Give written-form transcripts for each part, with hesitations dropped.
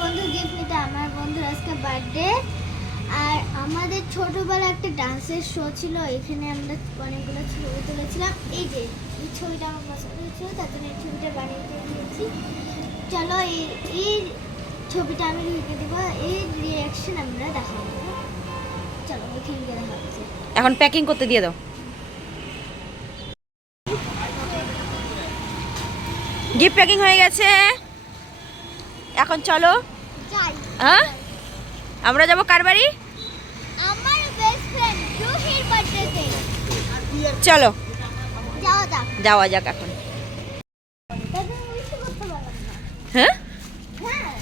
বন্ধু গিফট নিতে। আমার বন্ধুর আজকে বার্থডে, আর আমাদের ছোটবেলা একটা ডান্সের শো ছিল, এখানে আমরা অনেকগুলো ছবি তুলেছিলাম। এই যে এই ছবিটা আমার পছন্দ হয়েছিল, তার জন্য এই ছবিটা বানিয়ে দিয়েছি। চলো এই ছবিটা আমি লিখে দেবো, এই রিয়াকশন আমরা দেখাবো। চলো এখানে গিয়ে দেখা হচ্ছে। এখন প্যাকিং করতে দিয়ে দাও। গিফট প্যাকিং হয়ে গেছে, এখন চলো। যাই। হ্যাঁ, আমরা যাবো কার বাড়ি? আমার বেস্ট ফ্রেন্ড জুহির বার্থডেতে। চলো যাওয়া যাক। যাওয়া যাক এখন। দাদা উইশ করতে পারলাম না। হ্যাঁ, হ্যাঁ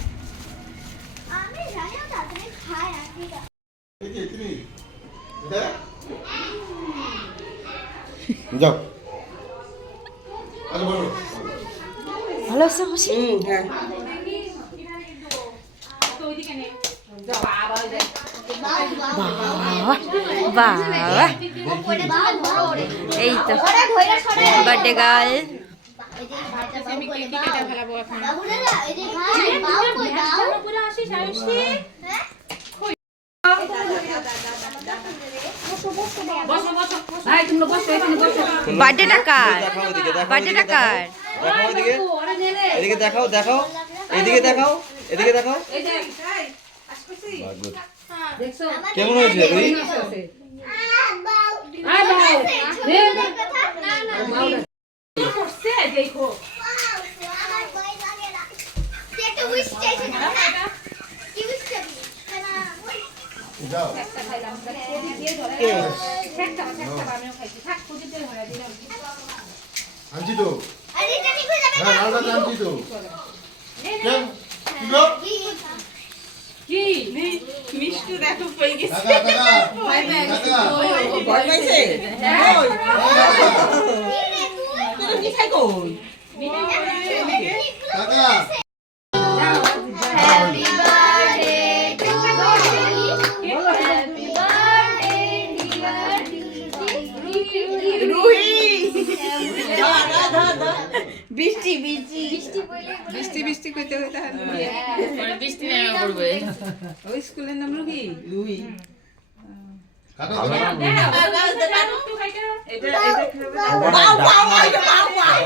আমি জানিও তাড়াতাড়ি খাই আগে। যাও। আচ্ছা বলো। ভালো আছে খুশি? হ্যাঁ। বাহ, এই তো বার্থডে গার্ল। বার্থডেটা কার? বার্থডেটা কার? দেখাও এদিকে, এদিকে দেখাও, দেখাও এদিকে, দেখাও এদিকে, দেখাও। কেমন হয়েছে রুই? যাও। আনছি তো। হ্যাঁ লালটা আনছি তো। কেন? কি গো? কি মিষ্টি দেখো কই গেছে কাকা কাকা ভয় পাইছে তুমি কি খাই কই কাকা happy birthday to you, happy birthday dear Ruhi Brishti Brishti Brishti বৃষ্টি কইতে কইতে বৃষ্টি নামে পড়বে ওই স্কুলের নাম রুহি রুহি কাকা এটা বাউ বাউ বাউ বাউ বাউ